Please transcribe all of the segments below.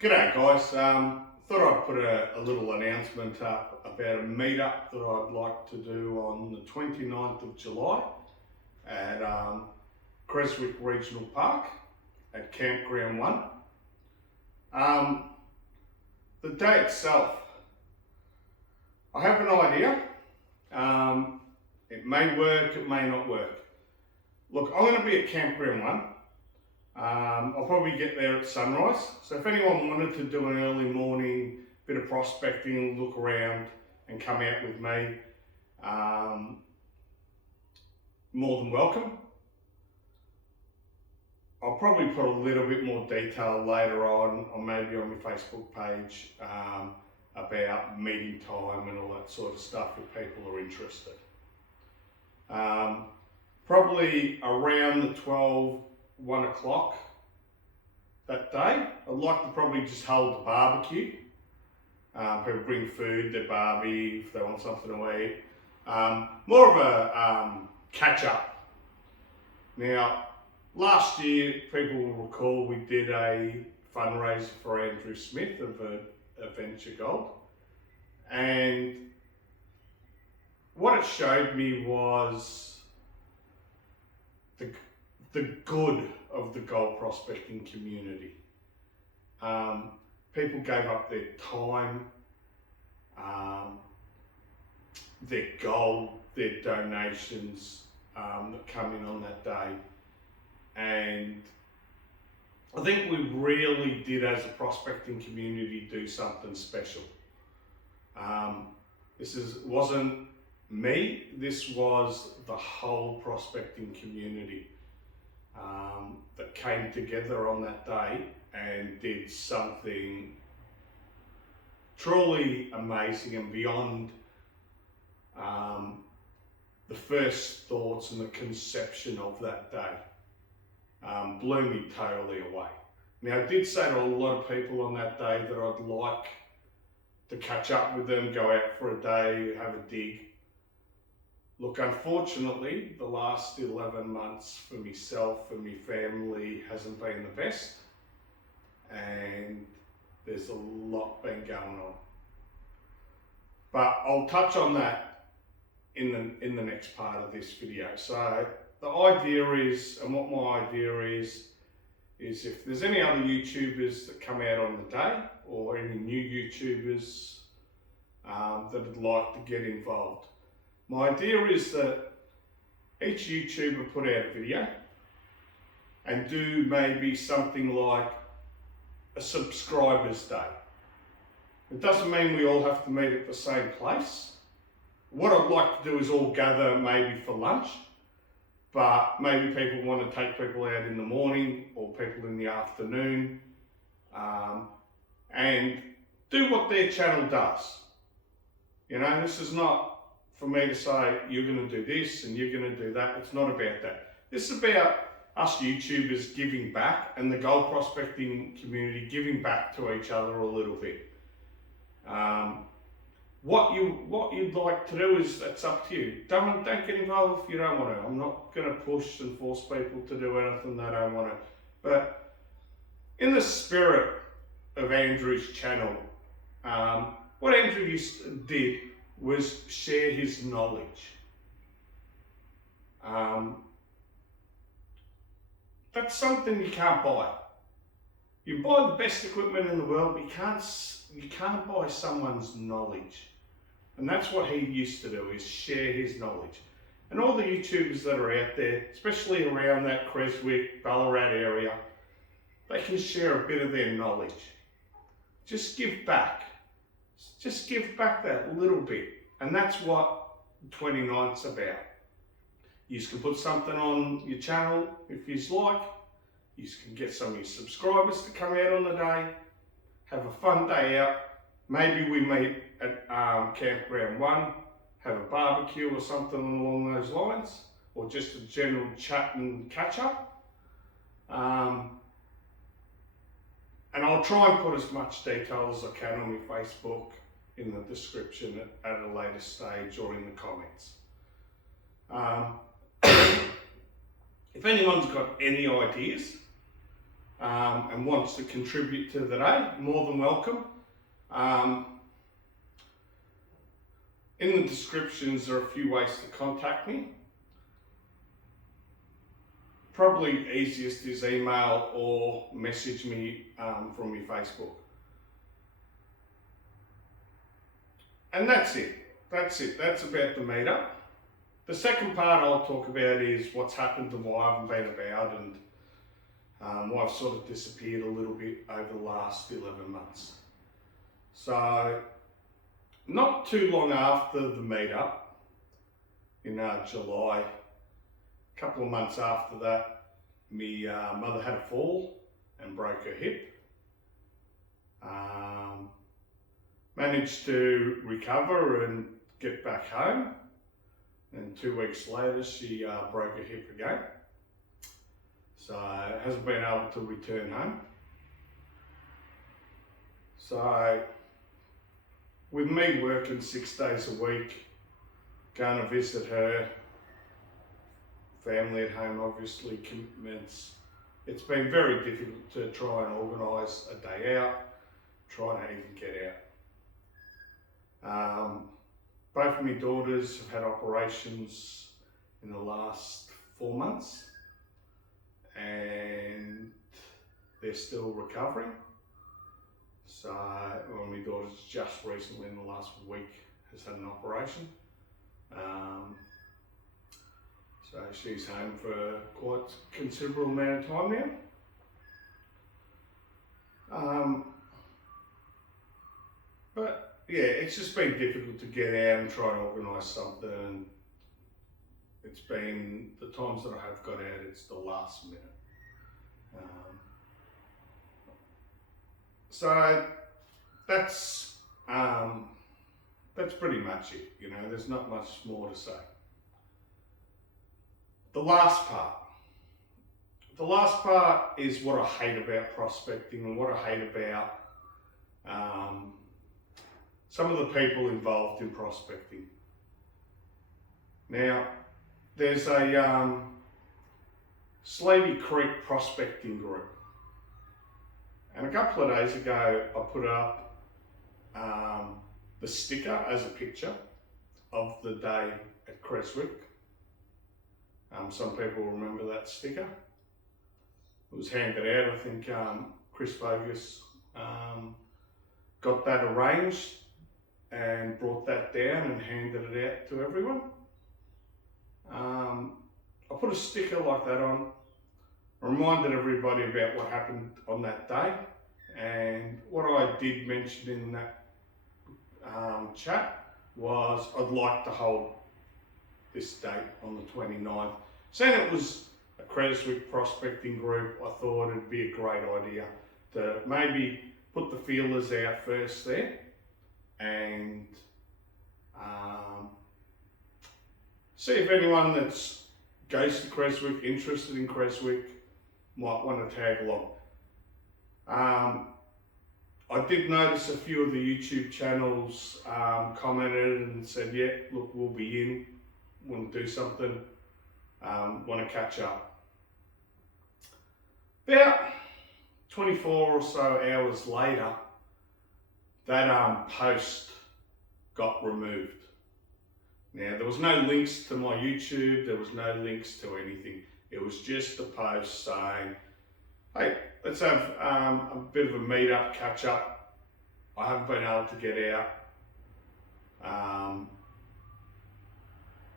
G'day guys, thought I'd put a little announcement up about a meetup that I'd like to do on the 29th of July at Creswick Regional Park at Campground 1. The day itself, I have an idea. It may work, it may not work. Look, I'm going to be at Campground 1. I'll probably get there at sunrise, so if anyone wanted to do an early morning bit of prospecting, look around and come out with me, more than welcome. I'll probably put a little bit more detail later on, or maybe on my Facebook page, about meeting time and all that sort of stuff if people are interested. Probably around the 1 o'clock that day. I'd like to probably just hold a barbecue. People bring food, their barbie, if they want something to eat. More of a catch up. Now, last year, people will recall we did a fundraiser for Andrew Smith of Adventure Gold. And what it showed me was the good of the gold prospecting community. People gave up their time, their gold, their donations that come in on that day. And I think we really did, as a prospecting community, do something special. Wasn't me, this was the whole prospecting community that came together on that day and did something truly amazing and beyond the first thoughts and the conception of that day. Blew me totally away. Now, I did say to a lot of people on that day that I'd like to catch up with them, go out for a day, have a dig. Look, unfortunately, the last 11 months for myself and my family hasn't been the best, and there's a lot been going on. But I'll touch on that in the next part of this video. So the idea is, and what my idea is if there's any other YouTubers that come out on the day, or any new YouTubers that would like to get involved. My idea is that each YouTuber put out a video and do maybe something like a subscribers day. It doesn't mean we all have to meet at the same place. What I'd like to do is all gather maybe for lunch, but maybe people want to take people out in the morning or people in the afternoon, and do what their channel does. You know, this is not for me to say, you're going to do this and you're going to do that. It's not about that. This is about us YouTubers giving back and the gold prospecting community giving back to each other a little bit. What you'd like to do is, it's up to you. Don't get involved if you don't want to. I'm not going to push and force people to do anything they don't want to. But in the spirit of Andrew's channel, what Andrew did was share his knowledge. That's something you can't buy. You can buy the best equipment in the world, but you can't buy someone's knowledge. And that's what he used to do, is share his knowledge. And all the YouTubers that are out there, especially around that Creswick, Ballarat area, they can share a bit of their knowledge. Just give back. Just give back that little bit. And that's what 29th's about. You can put something on your channel if you like. You can get some of your subscribers to come out on the day. Have a fun day out. Maybe we meet at Campground 1. Have a barbecue or something along those lines. Or just a general chat and catch up. And I'll try and put as much detail as I can on my Facebook in the description at a later stage or in the comments. If anyone's got any ideas and wants to contribute to the day, more than welcome. In the descriptions there are a few ways to contact me. Probably easiest is email or message me from your Facebook. And that's it. That's about the meetup. The second part I'll talk about is what's happened and why I haven't been about, and why I've sort of disappeared a little bit over the last 11 months. So, not too long after the meetup, in July, a couple of months after that, my mother had a fall and broke her hip. Managed to recover and get back home, and 2 weeks later she broke her hip again. So hasn't been able to return home. So with me working 6 days a week, going to visit her, family at home obviously, commitments, it's been very difficult to try and organise a day out, try to even get out. Both of my daughters have had operations in the last 4 months and they're still recovering. So one of my daughters just recently in the last week has had an operation. So she's home for quite a considerable amount of time now. But yeah, it's just been difficult to get out and try and organise something. It's been, the times that I have got out, it's the last minute. So that's pretty much it, you know, there's not much more to say. The last part is what I hate about prospecting and what I hate about some of the people involved in prospecting. Now, there's a Slavey Creek prospecting group, and a couple of days ago I put up the sticker as a picture of the day at Creswick. Some people remember that sticker. It was handed out, I think Chris Bogus got that arranged and brought that down and handed it out to everyone. I put a sticker like that on, reminded everybody about what happened on that day, and what I did mention in that chat was I'd like to hold this date on the 29th. Saying it was a Creswick prospecting group, I thought it'd be a great idea to maybe put the feelers out first there and see if anyone that goes to Creswick, interested in Creswick, might want to tag along. I did notice a few of the YouTube channels commented and said, yeah, look, we'll be in, want to do something, want to catch up. About 24 or so hours later, that post got removed. Now, there was no links to my YouTube, there was no links to anything. It was just a post saying, hey, let's have a bit of a meet up, catch up. I haven't been able to get out.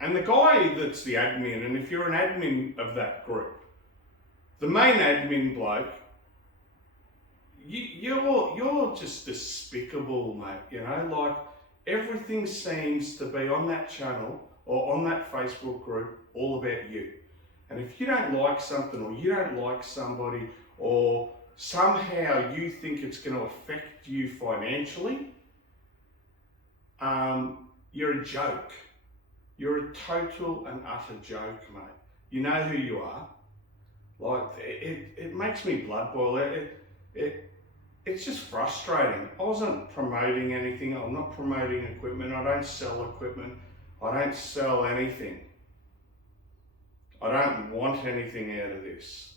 And the guy that's the admin, and if you're an admin of that group, the main admin bloke, you're just despicable, mate. You know, like everything seems to be on that channel or on that Facebook group all about you. And if you don't like something, or you don't like somebody, or somehow you think it's going to affect you financially, you're a joke. You're a total and utter joke, mate. You know who you are. Like, it makes me blood boil. It's just frustrating. I wasn't promoting anything. I'm not promoting equipment. I don't sell equipment. I don't sell anything. I don't want anything out of this.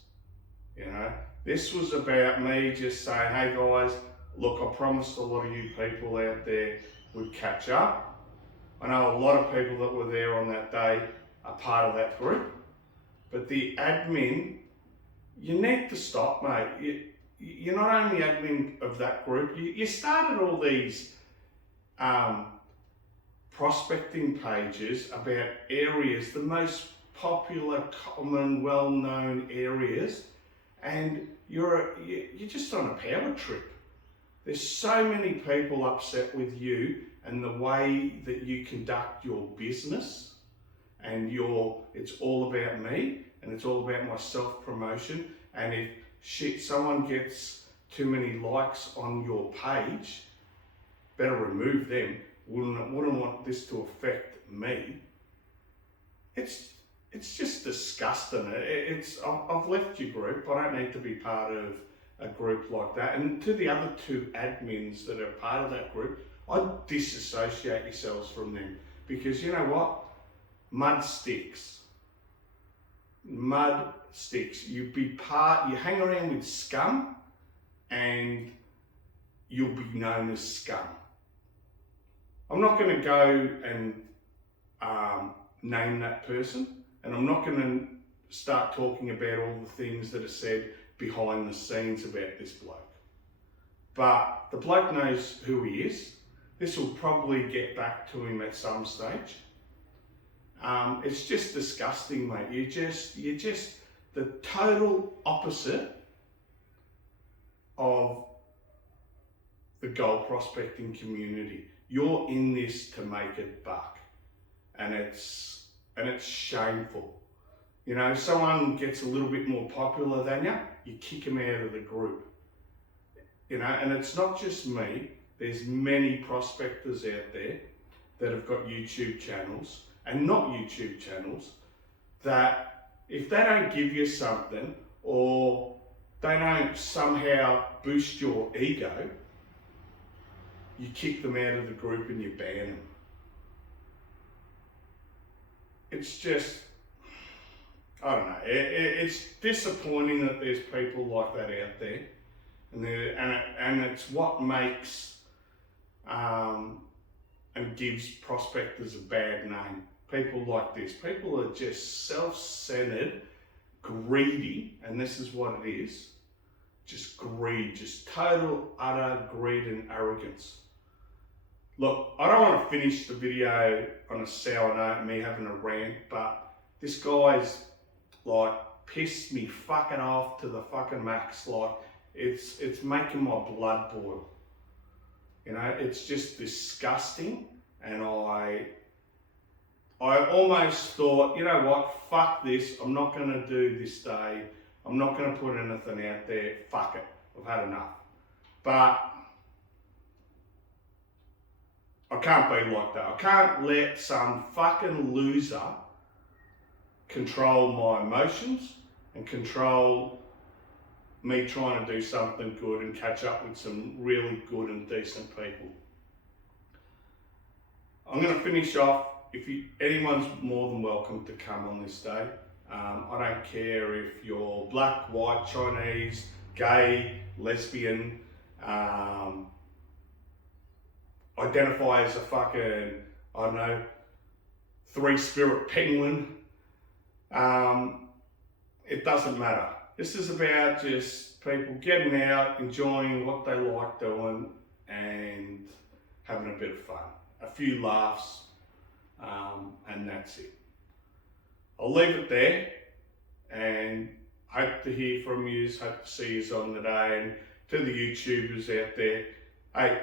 You know, This was about me just saying, hey guys, look, I promised a lot of you people out there would catch up. I know a lot of people that were there on that day are part of that group, but the admin, you need to stop, mate. You're not only admin of that group, you started all these prospecting pages about areas, the most popular, common, well-known areas, and you're just on a power trip. There's so many people upset with you and the way that you conduct your business, and it's all about me and it's all about my self-promotion. And if someone gets too many likes on your page, better remove them. Wouldn't want this to affect me. It's just disgusting. I've left your group. I don't need to be part of a group like that. And to the other two admins that are part of that group, I'd disassociate yourselves from them, because you know what? Mud sticks. Mud sticks. You hang around with scum and you'll be known as scum. I'm not going to go and name that person, and I'm not going to start talking about all the things that are said behind the scenes about this bloke. But the bloke knows who he is. This will probably get back to him at some stage. It's just disgusting, mate. You're just the total opposite of the gold prospecting community. You're in this to make it buck, and it's shameful. You know, someone gets a little bit more popular than you kick them out of the group. You know, and it's not just me. There's many prospectors out there that have got YouTube channels and not YouTube channels that if they don't give you something, or they don't somehow boost your ego, you kick them out of the group and you ban them. It's just, I don't know, it's disappointing that there's people like that out there, and it's what makes and gives prospectors a bad name. People like this, people are just self-centered, greedy, and this is what it is, just greed, just total, utter greed and arrogance. Look, I don't want to finish the video on a sour note, me having a rant, but this guy's like pissed me fucking off to the fucking max. Like it's making my blood boil. You know, it's just disgusting, and I almost thought, you know what, fuck this, I'm not going to do this day, I'm not going to put anything out there, fuck it, I've had enough. But I can't be like that. I can't let some fucking loser control my emotions and control me trying to do something good and catch up with some really good and decent people. I'm going to finish off. Anyone's more than welcome to come on this day. I don't care if you're black, white, Chinese, gay, lesbian, identify as a fucking, I don't know, three-spirit penguin. It doesn't matter. This is about just people getting out, enjoying what they like doing, and having a bit of fun. A few laughs, and that's it. I'll leave it there, and hope to hear from you, hope to see you on the day, and to the YouTubers out there, hey,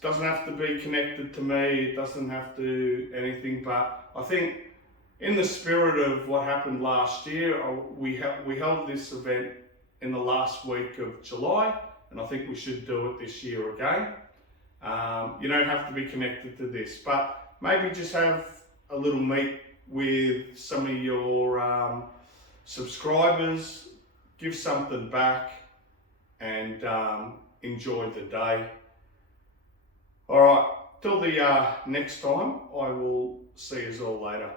doesn't have to be connected to me, it doesn't have to anything, but I think in the spirit of what happened last year, we held this event in the last week of July, and I think we should do it this year again. You don't have to be connected to this, but maybe just have a little meet with some of your subscribers, give something back, and enjoy the day. All right, till the next time, I will see you all later.